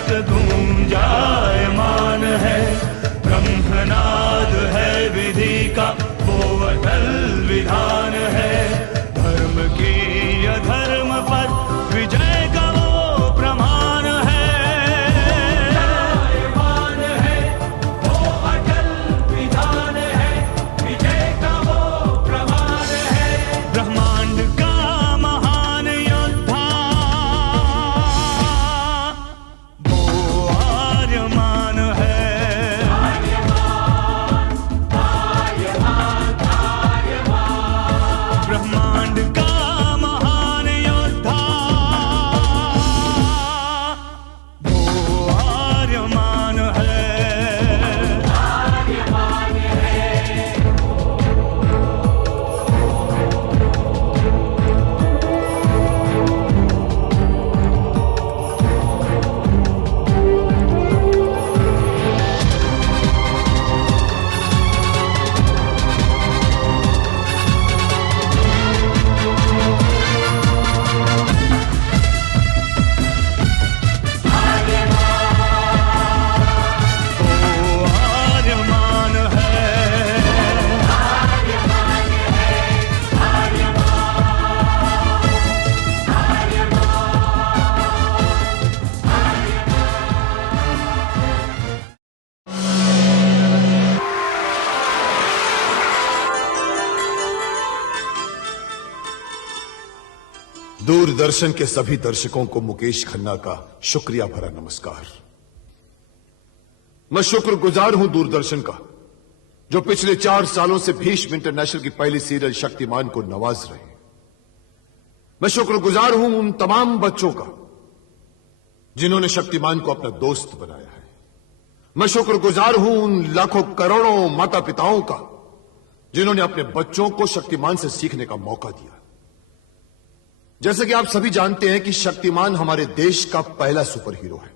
तक गूंजायमान है। ब्रह्मनाद है विधि का वो अटल विधान है। धर्म की अधर्म पर विजय का वो प्रमाण है। जायमान है वो अटल विधान है, विजय का वो प्रमाण है। ब्रह्मांड का महान योद्धा वो आर्यमान है। ब्रह्मांड का महान योद्धा वो आर्यमान है। दूरदर्शन के सभी दर्शकों को मुकेश खन्ना का शुक्रिया भरा नमस्कार। मैं शुक्रगुजार हूं दूरदर्शन का, जो पिछले 4 सालों से भीष्म इंटरनेशनल की पहली सीरियल शक्तिमान को नवाज रहे। मैं शुक्रगुजार हूं उन तमाम बच्चों का जिन्होंने शक्तिमान को अपना दोस्त बनाया है। मैं शुक्रगुजार हूं उन लाखों करोड़ों माता पिताओं का जिन्होंने अपने बच्चों को शक्तिमान से सीखने का मौका दिया। जैसे कि आप सभी जानते हैं कि शक्तिमान हमारे देश का पहला सुपर हीरो है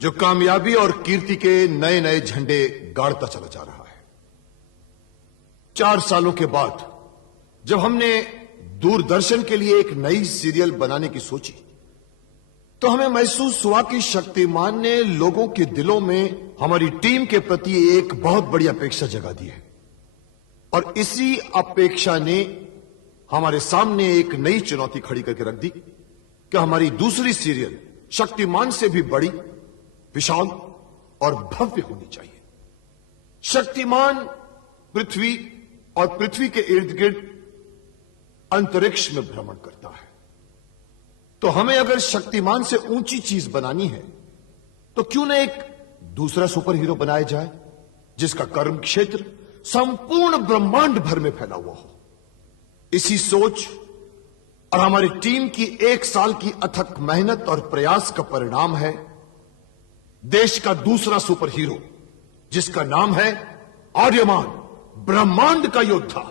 जो कामयाबी और कीर्ति के नए नए झंडे गाड़ता चला जा रहा है। 4 सालों के बाद जब हमने दूरदर्शन के लिए एक नई सीरियल बनाने की सोची तो हमें महसूस हुआ कि शक्तिमान ने लोगों के दिलों में हमारी टीम के प्रति एक बहुत बड़ी अपेक्षा जगा दी है और इसी अपेक्षा ने हमारे सामने एक नई चुनौती खड़ी करके रख दी कि हमारी दूसरी सीरियल शक्तिमान से भी बड़ी, विशाल और भव्य होनी चाहिए। शक्तिमान पृथ्वी और पृथ्वी के इर्द गिर्द अंतरिक्ष में भ्रमण करता है, तो हमें अगर शक्तिमान से ऊंची चीज बनानी है तो क्यों न एक दूसरा सुपर हीरो बनाया जाए जिसका कर्म क्षेत्र संपूर्ण ब्रह्मांड भर में फैला हुआ हो। इसी सोच और हमारी टीम की 1 साल की अथक मेहनत और प्रयास का परिणाम है देश का दूसरा सुपर हीरो जिसका नाम है आर्यमान, ब्रह्मांड का योद्धा।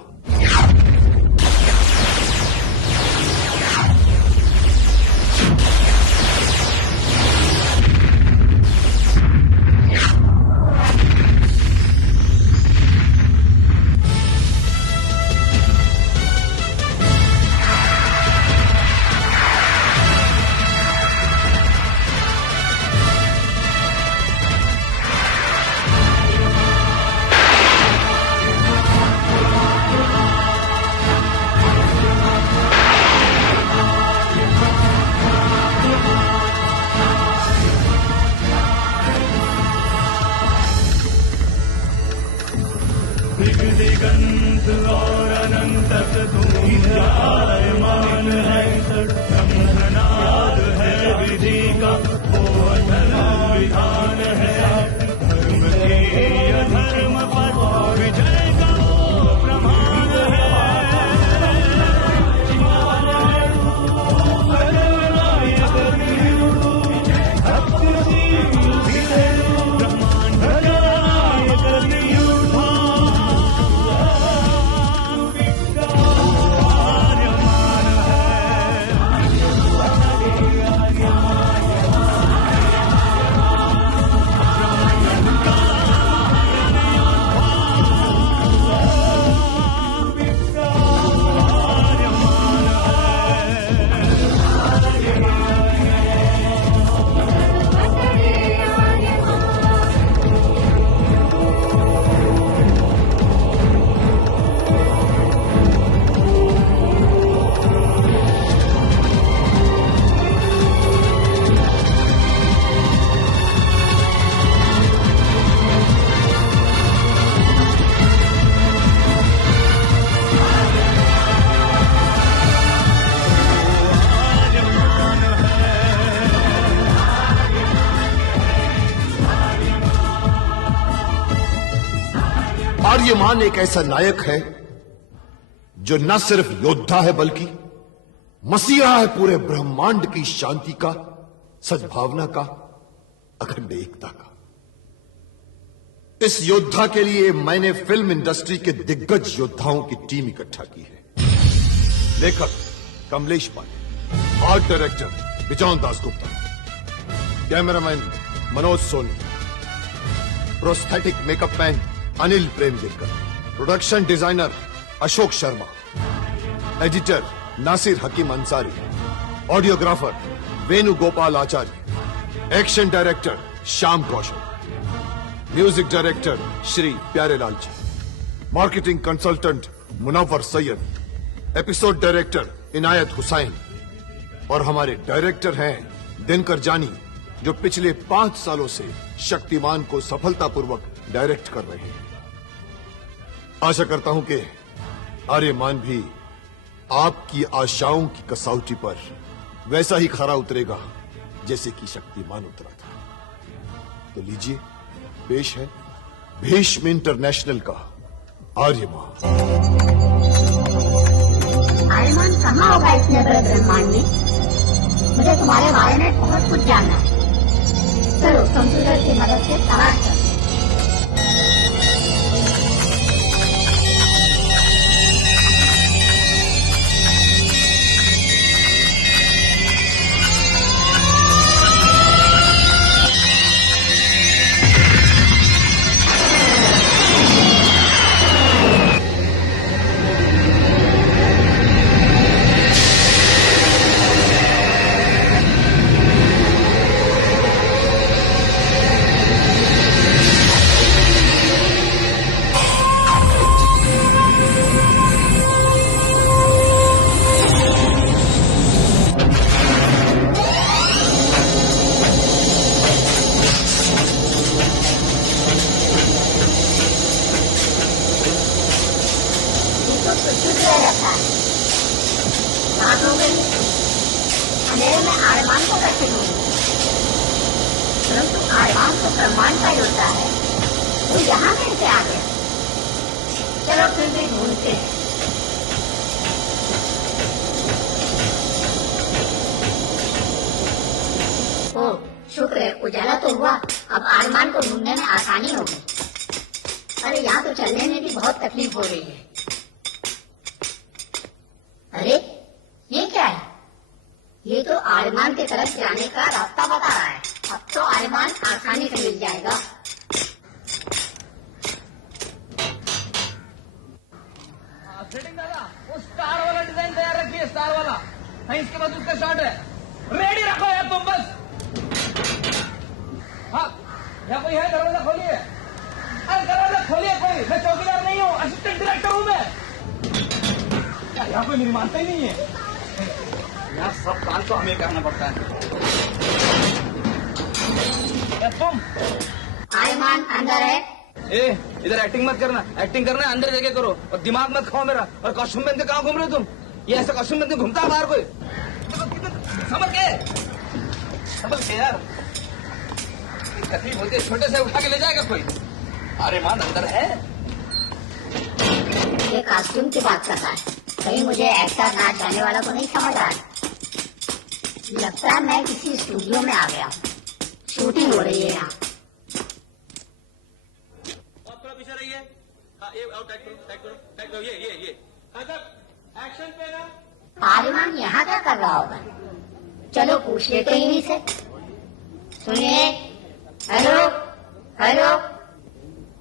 दिगंत और अनंत तक गूंजायमान है। ब्रह्मनाद है विधि का वो अटल विधान है। धर्म की अधर्म पर विजय का वो प्रमाण है। आर्यमान एक ऐसा नायक है जो न सिर्फ योद्धा है बल्कि मसीहा है पूरे ब्रह्मांड की शांति का, सद्भावना का, अखंड एकता का। इस योद्धा के लिए मैंने फिल्म इंडस्ट्री के दिग्गज योद्धाओं की टीम इकट्ठा की है। लेखक Kamlesh Pandey, art director Bijon Dasgupta, cameraman Manoj Soni, prosthetic makeup man Anil Premgirkar, production designer Ashok Sharma, editor Nasir Hakeem Ansari, audiographer Venugopal Acharya, action director Shyam Kaushal, music director Shri Pyarelal ji, marketing consultant Munawwar Syed, episode director Inayat Hussain और हमारे डायरेक्टर हैं दिनकर जानी, जो पिछले 5 सालों से शक्तिमान को सफलतापूर्वक डायरेक्ट कर रहे हैं। आशा करता हूं कि आर्यमान भी आपकी आशाओं की कसौटी पर वैसा ही खरा उतरेगा जैसे कि शक्तिमान उतरा था। तो लीजिए, पेश है भीष्म इंटरनेशनल का आर्यमान। आर्यमान कहाँ होगा इतने बड़े ब्रह्मांड में? मुझे तुम्हारे बारे में बहुत कुछ जानना है। चलो कंप्यूटर की मदद से तलाश करते हैं। अंधेरे में आर्यमान को कैसे ढूंढूं? परंतु आर्यमान तो ब्रह्मांड का योद्धा है, तो यहाँ कैसे आ गया? चलो फिर भी ढूंढते हैं। ओ, शुक्र है उजाला तो हुआ। अब आर्यमान को ढूंढने में आसानी होगी। अरे यहाँ तो चलने में भी बहुत तकलीफ हो रही है। अरे ये क्या है? ये तो आर्यमान की तरफ जाने का रास्ता बता रहा है। अब तो आर्यमान आसानी से मिल जाएगा। सेटिंग दादा, वो स्टार वाला डिजाइन तैयार रखिए, स्टार वाला। हाँ, इसके बाद उसका शॉट है। रेडी रखो यार तुम बस। हाँ, यहाँ कोई है? दरवाजा खोलिए। अरे दरवाजा खोलिए कोई। मैं चौकीदार नहीं हूँ, असिस्टेंट डायरेक्टर हूँ मैं। यहाँ कोई मेरी मानता ही नहीं है। यार सब काम तो हमें करना पड़ता है। तुम आर्यमान अंदर है? ए, इधर एक्टिंग मत करना। एक्टिंग करना अंदर जगह करो और दिमाग मत खाओ मेरा। और कॉस्ट्यूम पहन के कहाँ घूम रहे हो तुम? ये ऐसा कॉस्ट्यूम पहन के घूमता है बाहर कोई? समझ के यार, तकलीफ होती है, छोटे से उठा के ले जाएगा कोई। आर्यमान अंदर है। ये कॉस्ट्यूम की बात कर रहा है। कहीं मुझे एक्टर नाच जाने वाला तो नहीं समझ रहा है। लगता है मैं किसी स्टूडियो में आ गया। शूटिंग हो रही है यहाँ। आप थोड़ा पीछे रहिए। हाँ, ये आओ, टैग करो, ये। हाँ सर, एक्शन पे ना। आर्यमान यहाँ क्या कर रहा होगा? चलो पूछ लेते ही नहीं से। सुनिए, हेलो।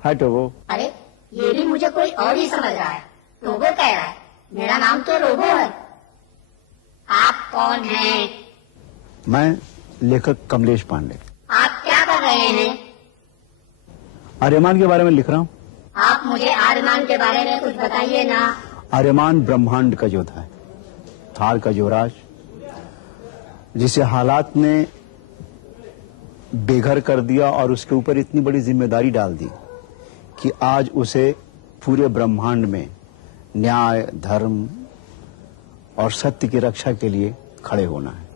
हाय टोबो। अरे ये भी मुझे कोई और ही समझ रहा है। टोबो कह रहा है। मेरा नाम तो रोबो है। आप कौन हैं? मैं लेखक कमलेश पांडे। आप क्या कर रहे हैं? आर्यमान के बारे में लिख रहा हूँ। आप मुझे आर्यमान के बारे में कुछ बताइए ना। आर्यमान ब्रह्मांड का योद्धा है, थार का युवराज, जिसे हालात ने बेघर कर दिया और उसके ऊपर इतनी बड़ी जिम्मेदारी डाल दी कि आज उसे पूरे ब्रह्मांड में न्याय, धर्म और सत्य की रक्षा के लिए खड़े होना है।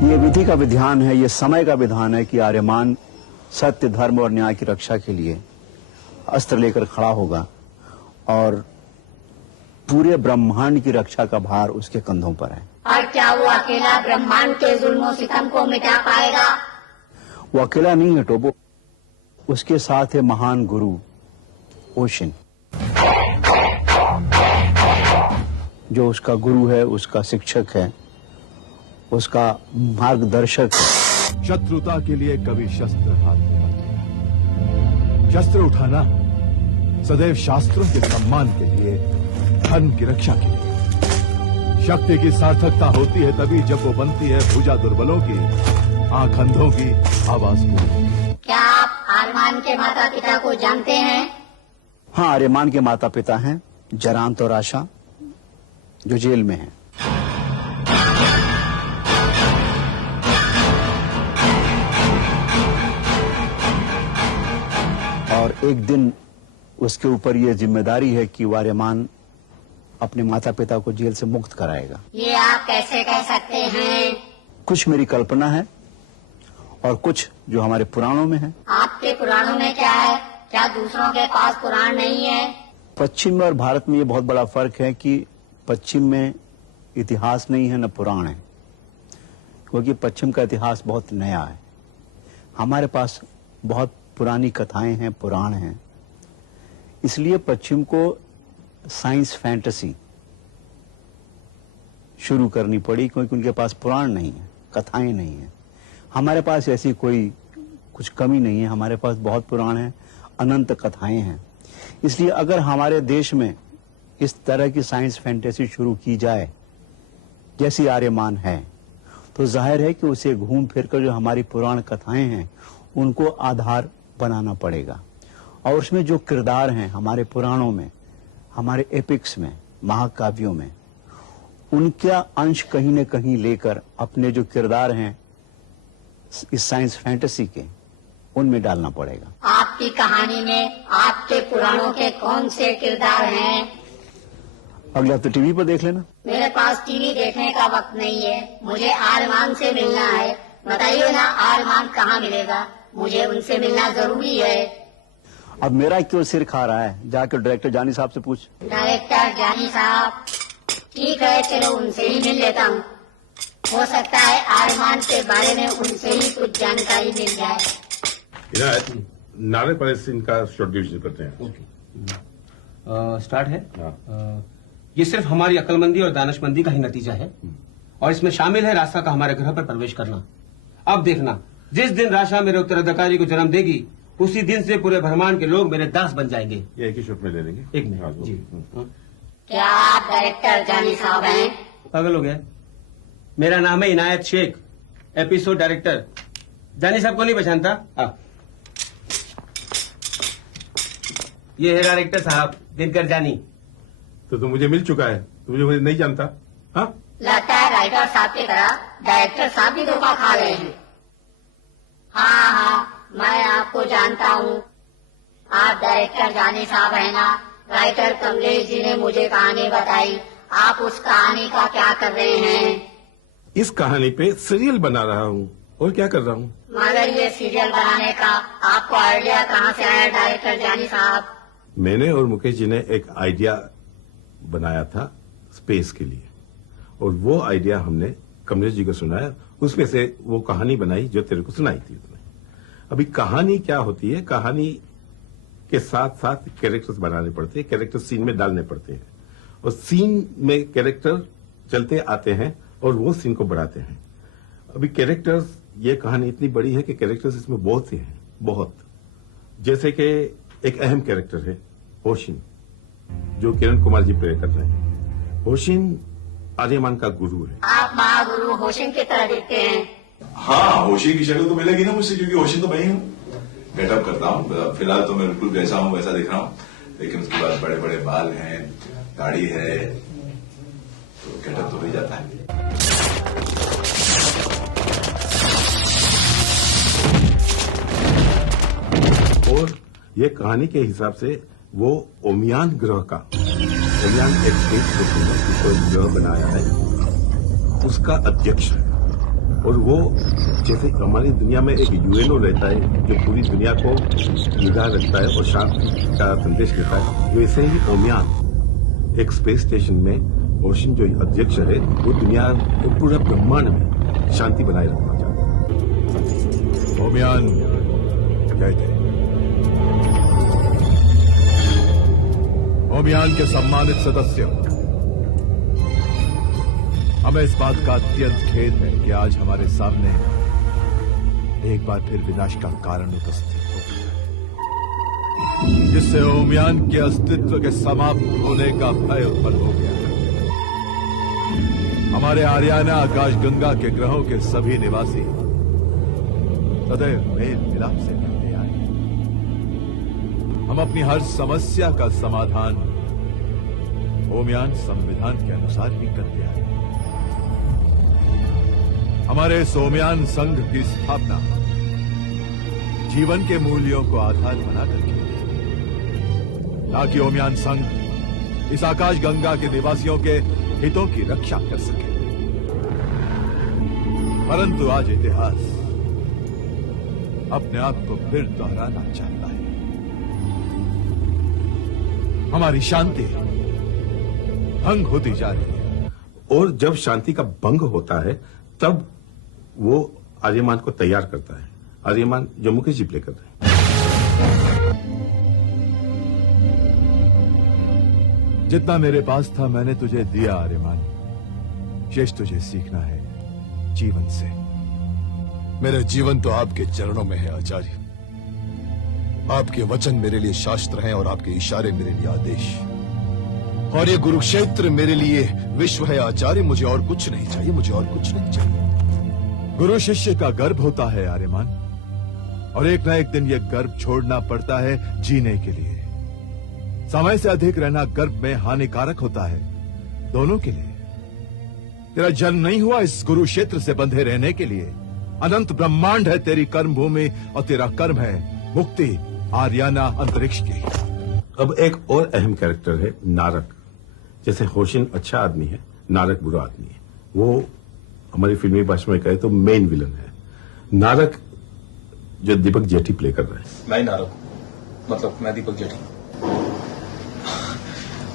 ये विधि का विधान है, ये समय का विधान है कि आर्यमान सत्य, धर्म और न्याय की रक्षा के लिए अस्त्र लेकर खड़ा होगा और पूरे ब्रह्मांड की रक्षा का भार उसके कंधों पर है। और क्या वो अकेला ब्रह्मांड के जुल्मों सितम को मिटा पाएगा? वो अकेला नहीं है टोपो, उसके साथ है महान गुरु ओशिन, जो उसका गुरु है, उसका शिक्षक है, उसका मार्गदर्शक है। शत्रुता के लिए कभी शस्त्र हाथ में मत लेना। शस्त्र उठाना सदैव शास्त्रों के सम्मान के लिए, धर्म की रक्षा के लिए। शक्ति की सार्थकता होती है तभी जब वो बनती है भुजा दुर्बलों की, आंख अंधों की, आवाज को। क्या आप आर्यमान के माता पिता को जानते हैं? हाँ, आर्यमान के माता पिता हैं जरांत और आशा, जो जेल में हैं। और एक दिन उसके ऊपर यह जिम्मेदारी है कि आर्यमान अपने माता पिता को जेल से मुक्त कराएगा। ये आप कैसे कह सकते हैं? कुछ मेरी कल्पना है और कुछ जो हमारे पुराणों में है। आपके पुराणों में क्या है? क्या दूसरों के पास पुराण नहीं है? पश्चिम में और भारत में ये बहुत बड़ा फर्क है कि पश्चिम में इतिहास नहीं है, न पुराण है, क्योंकि पश्चिम का इतिहास बहुत नया है। हमारे पास बहुत पुरानी कथाएं हैं, पुराण हैं। इसलिए पश्चिम को साइंस फैंटेसी शुरू करनी पड़ी, क्योंकि उनके पास पुराण नहीं है, कथाएं नहीं है। हमारे पास ऐसी कोई कुछ कमी नहीं है, हमारे पास बहुत पुराण है, अनंत कथाएं हैं। इसलिए अगर हमारे देश में इस तरह की साइंस फैंटेसी शुरू की जाए जैसी आर्यमान है, तो जाहिर है कि उसे घूम फिर कर जो हमारी पुराण कथाएं हैं उनको आधार बनाना पड़ेगा। और उसमें जो किरदार हैं हमारे पुराणों में, हमारे एपिक्स में, महाकाव्यों में, उनका अंश कहीं न कहीं लेकर अपने जो किरदार हैं इस साइंस फैंटेसी के, उनमें डालना पड़ेगा। आपकी कहानी में आपके पुराणों के कौन से किरदार हैं? अगला तो टीवी पर देख लेना। मेरे पास टीवी देखने का वक्त नहीं है, मुझे आर्यमान से मिलना है। बताइए ना, आर्यमान कहाँ मिलेगा? मुझे उनसे मिलना जरूरी है। अब मेरा क्यों सिर खा रहा है? जाकर डायरेक्टर जानी साहब से पूछ। डायरेक्टर जानी साहब? ठीक है, चलो उनसे ही मिल लेता हूँ। हो सकता है आर्यमान के बारे में उनसे ही कुछ जानकारी मिल जाए। नारे पर सीन का शॉर्ट डिवीजन करते हैं। स्टार्ट है। ये सिर्फ हमारी अक्लमंदी और दानिशमंदी का ही नतीजा है, और इसमें शामिल है राशा का हमारे ग्रह पर प्रवेश करना। अब देखना, जिस दिन राशा मेरे उत्तराधिकारी को जन्म देगी, उसी दिन से पूरे ब्रह्मांड के लोग मेरे दास बन जाएंगे। ये एक ही शॉट में ले लेंगे। एक मिनट जी। क्या आप डायरेक्टर जानी साहब हैं? पागल हो गया? मेरा नाम है इनायत शेख, एपिसोड डायरेक्टर। जानी साहब को नहीं पहचानता? ये है डायरेक्टर साहब, दिनकर जानी। तो मुझे मिल चुका है, तो मुझे नहीं जानता? हाँ, लगता है राइटर साहब की तरह डायरेक्टर साहब भी धोखा खा रहे हैं। हाँ हाँ, मैं आपको जानता हूँ। आप डायरेक्टर जानी साहब है ना? राइटर कमलेश जी ने मुझे कहानी बताई। आप उस कहानी का क्या कर रहे हैं? इस कहानी पे सीरियल बना रहा हूँ। और क्या कर रहा हूँ? मगर ये सीरियल बनाने का आपको आइडिया कहाँ से आया डायरेक्टर जानी साहब? मैंने और मुकेश जी ने एक आइडिया बनाया था स्पेस के लिए, और वो आइडिया हमने कमलेश जी को सुनाया। उसमें से वो कहानी बनाई जो तेरे को सुनाई थी उसने। अभी कहानी क्या होती है, कहानी के साथ साथ कैरेक्टर्स बनाने पड़ते हैं, कैरेक्टर सीन में डालने पड़ते हैं, और सीन में कैरेक्टर चलते आते हैं और वो सीन को बढ़ाते हैं। अभी कैरेक्टर्स, ये कहानी इतनी बड़ी है कि कैरेक्टर्स इसमें बहुत से हैं, बहुत। जैसे कि एक अहम कैरेक्टर है होशिन, जो किरण कुमार जी प्ले कर रहे हैं। होशिन आर्यमान का गुरु है। आप महागुरु होशिन की तरह दिखते हैं। हाँ, होशिन की शक्ल तो मिलेगी ना मुझसे, क्योंकि होशिन तो मैं ही हूँ। गेटअप करता हूँ, फिलहाल तो मैं बिल्कुल जैसा हूँ वैसा दिख रहा हूँ, लेकिन उसके बाद बड़े बड़े बाल हैं, दाढ़ी है, तो गेटअप तो हो ही जाता है। और ये कहानी के हिसाब से वो ओमियान ग्रह का, ओमियान एक स्पेस जिसको ग्रह बनाया है, उसका अध्यक्ष है। और वो जैसे हमारी दुनिया में एक यूएनओ रहता है जो पूरी दुनिया को निगाह रखता है और शांति का संदेश देता है, वैसे ही ओमियान एक स्पेस स्टेशन में ओशन जो अध्यक्ष है वो दुनिया को पूरा ब्रह्मांड में शांति बनाए रखना चाहता है। ओमियान कहते हैं, ओमियान के सम्मानित सदस्यों, हमें इस बात का अत्यंत खेद है कि आज हमारे सामने एक बार फिर विनाश का कारण उपस्थित हो गया, जिससे ओमियान के अस्तित्व के समाप्त होने का भय उत्पन्न हो गया। हमारे आर्याना आकाशगंगा के ग्रहों के सभी निवासी सदैव मेल मिलाप से रहते आए। हम अपनी हर समस्या का समाधान ओमियान संविधान के अनुसार ही करते आए। हमारे ओमियान संघ की स्थापना जीवन के मूल्यों को आधार बनाकर की गई, ताकि ओमियान संघ इस आकाश गंगा के निवासियों के हितों की रक्षा कर सके। परंतु आज इतिहास अपने आप को फिर दोहराना चाहता है। हमारी शांति भंग होती जा रही है, और जब शांति का भंग होता है तब वो आर्यमान को तैयार करता है। आर्यमान जो मुकेश जी प्ले कर रहे हैं। जितना मेरे पास था मैंने तुझे दिया आर्यमान, शेष तुझे सीखना है जीवन से। मेरा जीवन तो आपके चरणों में है आचार्य। आपके वचन मेरे लिए शास्त्र हैं और आपके इशारे मेरे लिए आदेश, और ये कुरुक्षेत्र मेरे लिए विश्व है आचार्य। मुझे और कुछ नहीं चाहिए, मुझे और कुछ नहीं चाहिए। गुरु शिष्य का गर्भ होता है आर्यमान, और एक ना एक दिन यह गर्भ छोड़ना पड़ता है जीने के लिए। समय से अधिक रहना गर्भ में हानिकारक होता है दोनों के लिए। तेरा जन्म नहीं हुआ इस गुरु क्षेत्र से बंधे रहने के लिए। अनंत ब्रह्मांड है तेरी कर्म भूमि, और तेरा कर्म है मुक्ति आर्याना अंतरिक्ष की। अब एक और अहम कैरेक्टर है नारक। जैसे होशिन अच्छा आदमी है, नारक बुरा आदमी है। वो हमारी फिल्मी भाषा में कहे तो मेन विलन है। नारक जो दीपक जेठी प्ले कर रहा है। मैं नारक हूं, मतलब मैं दीपक जेठी।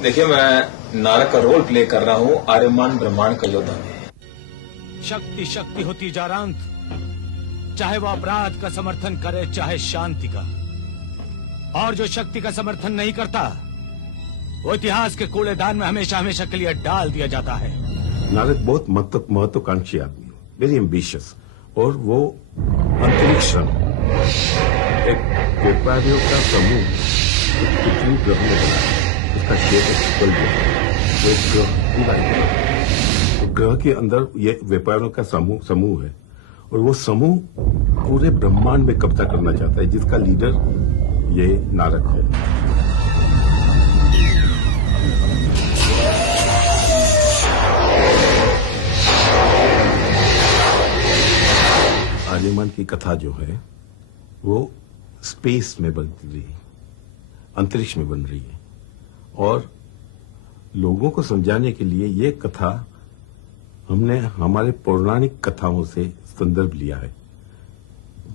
देखिए, मैं नारक का रोल प्ले कर रहा हूं आर्यमान ब्रह्मांड का योद्धा में। शक्ति शक्ति होती जा रही, चाहे वो अपराध का समर्थन करे चाहे शांति का। और जो शक्ति का समर्थन नहीं करता वो इतिहास के कूड़ेदान में हमेशा हमेशा के लिए डाल दिया जाता है। नारक बहुत महत्वाकांक्षी आदमी है, वेरी एम्बिशियस, और वो अंतरिक्ष एक व्यापारियों का समूह पृथ्वी ग्रह में बना है। उसका शेप एक ग्रह के अंदर ये व्यापारियों का समूह है, और वो समूह पूरे ब्रह्मांड में कब्जा करना चाहता है, जिसका लीडर ये नारक है। आर्यमान की कथा जो है वो स्पेस में बन रही है, अंतरिक्ष में बन रही है, और लोगों को समझाने के लिए ये कथा हमने हमारे पौराणिक कथाओं से संदर्भ लिया है।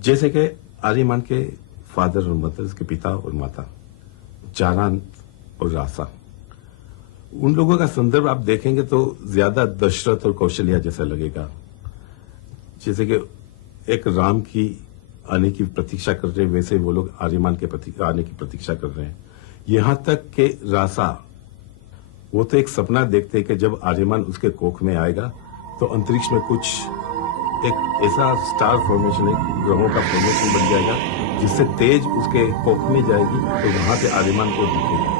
जैसे कि आर्यमान के फादर और मदर, उसके पिता और माता, चारान और रासा, उन लोगों का संदर्भ आप देखेंगे तो ज्यादा दशरथ और कौशल्या जैसा लगेगा। जैसे कि एक राम की आने की प्रतीक्षा कर रहे हैं, वैसे वो लोग आर्यमान के आने की प्रतीक्षा कर रहे हैं। यहां तक कि रासा, वो तो एक सपना देखते हैं कि जब आर्यमान उसके कोख में आएगा तो अंतरिक्ष में कुछ एक ऐसा स्टार फॉर्मेशन, एक ग्रहों का फॉर्मेशन बन जाएगा जिससे तेज उसके कोख में जाएगी, तो वहां से आर्यमान को दिखेगा।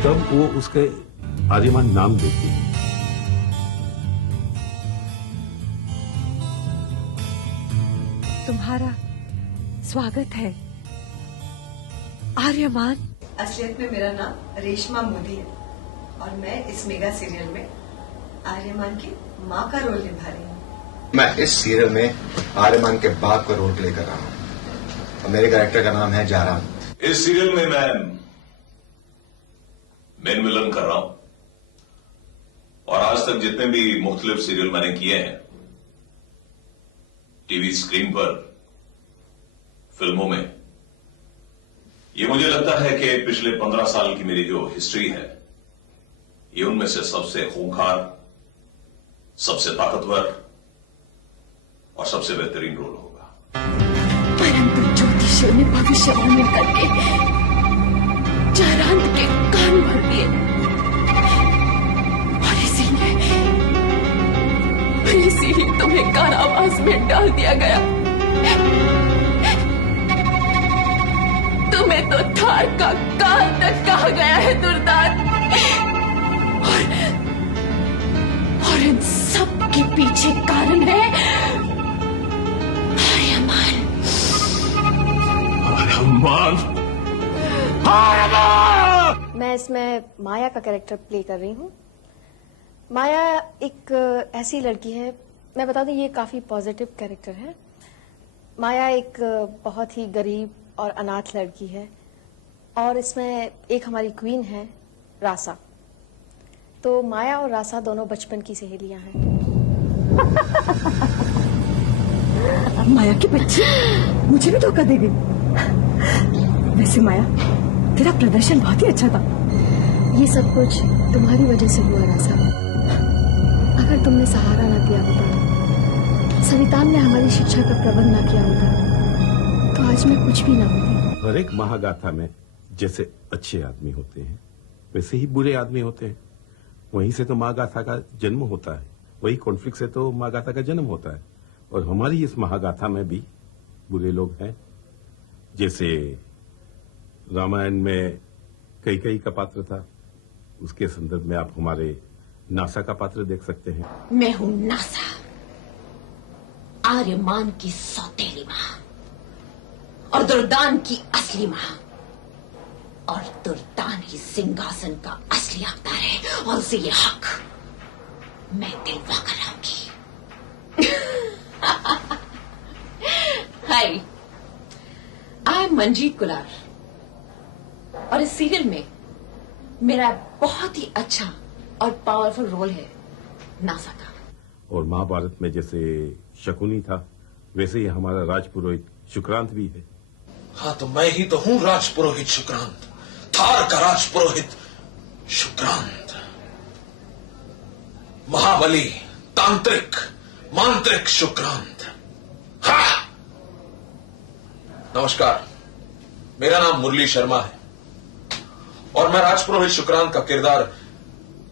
तब वो उसके आर्यमान नाम देती है। तुम्हारा स्वागत है। आर्यमान। असलियत में मेरा नाम रेशमा मोदी है और मैं इस मेगा सीरियल में आर्यमान की माँ का रोल निभा रही हूँ। मैं इस सीरियल में आर्यमान के बाप का रोल प्ले कर रहा हूँ और मेरे कैरेक्टर का नाम है जारान। इस सीरियल में मैं मेन विलन कर रहा हूं और आज तक जितने भी मुख्तलिफ सीरियल मैंने किए हैं, टीवी स्क्रीन पर, फिल्मों में, ये मुझे लगता है कि पिछले 15 साल की मेरी जो हिस्ट्री है, ये उनमें से सबसे खूंखार, सबसे ताकतवर और सबसे बेहतरीन रोल होगा। परंतु ज्योतिषियों ने भविष्यवाणी करके जारांत के कान भर दिए और इसीलिए तुम्हें कारावास में डाल दिया गया। तुम्हें तो थार का काल तक कहा गया है दुर्दांत, और इन सब के पीछे कारण है आर्यमान। मैं इसमें माया का कैरेक्टर प्ले कर रही हूँ। माया एक ऐसी लड़की है, मैं बता दूं ये काफी पॉजिटिव कैरेक्टर है। माया एक बहुत ही गरीब और अनाथ लड़की है और इसमें एक हमारी क्वीन है रासा। तो माया और रासा दोनों बचपन की सहेलियां हैं। माया की बच्ची मुझे भी धोखा दे गई। वैसे माया, तेरा प्रदर्शन बहुत ही अच्छा था। ये सब कुछ तुम्हारी वजह से हुआ रासा। अगर तुमने सहारा ना दिया होता, सवितान ने हमारी शिक्षा का प्रबंध ना किया होता, तो आज मैं कुछ भी ना होती। हर एक महागाथा में जैसे अच्छे आदमी होते हैं, वैसे ही बुरे आदमी होते हैं। वहीं से तो महागाथा का जन्म होता है, वही कॉन्फ्लिक्ट से तो महागाथा का जन्म होता है। और हमारी इस महागाथा में भी बुरे लोग हैं। जैसे रामायण में कैकेयी का पात्र था, उसके संदर्भ में आप हमारे नासा का पात्र देख सकते हैं। मैं हूँ नासा, आर्यमान की सौतेली माँ और दुर्दान की असली माँ, और दुर्दान ही सिंहासन का असली अवतार है और उसे ये हक मैं दिलवा कर लाऊंगी। हाय, आई एम मंजीत कुलार और इस सीरियल में मेरा बहुत ही अच्छा और पावरफुल रोल है नासा का। और महाभारत में जैसे शकुनी था, वैसे ही हमारा राजपुरोहित शुक्रांत भी है। हाँ, तो मैं ही तो हूँ राजपुरोहित शुक्रांत, थार का राजपुरोहित शुक्रांत। महाबली, तांत्रिक, मांत्रिक शुक्रांत। हाँ! नमस्कार, मेरा नाम मुरली शर्मा है और मैं राजपुरोहित शुक्रांत का किरदार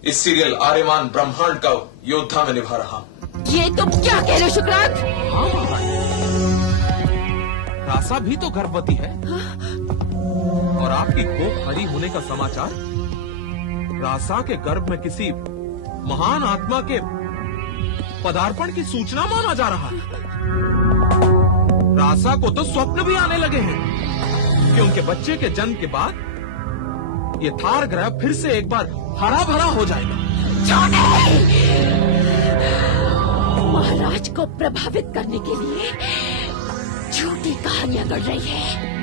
इस सीरियल आर्यमान ब्रह्मांड का योद्धा में निभा रहा हूं। ये तुम क्या कह रहे हो शुक्रांत? रासा भी तो गर्भवती है और आपकी कोख हरी होने का समाचार रासा के गर्भ में किसी महान आत्मा के पदार्पण की सूचना माना जा रहा है। रासा को तो स्वप्न भी आने लगे हैं कि उनके बच्चे के जन्म के बाद ये थार ग्रह फिर से एक बार हरा भरा हो जाएगा। महाराज को प्रभावित करने के लिए झूठी कहानियां गढ़ रही है।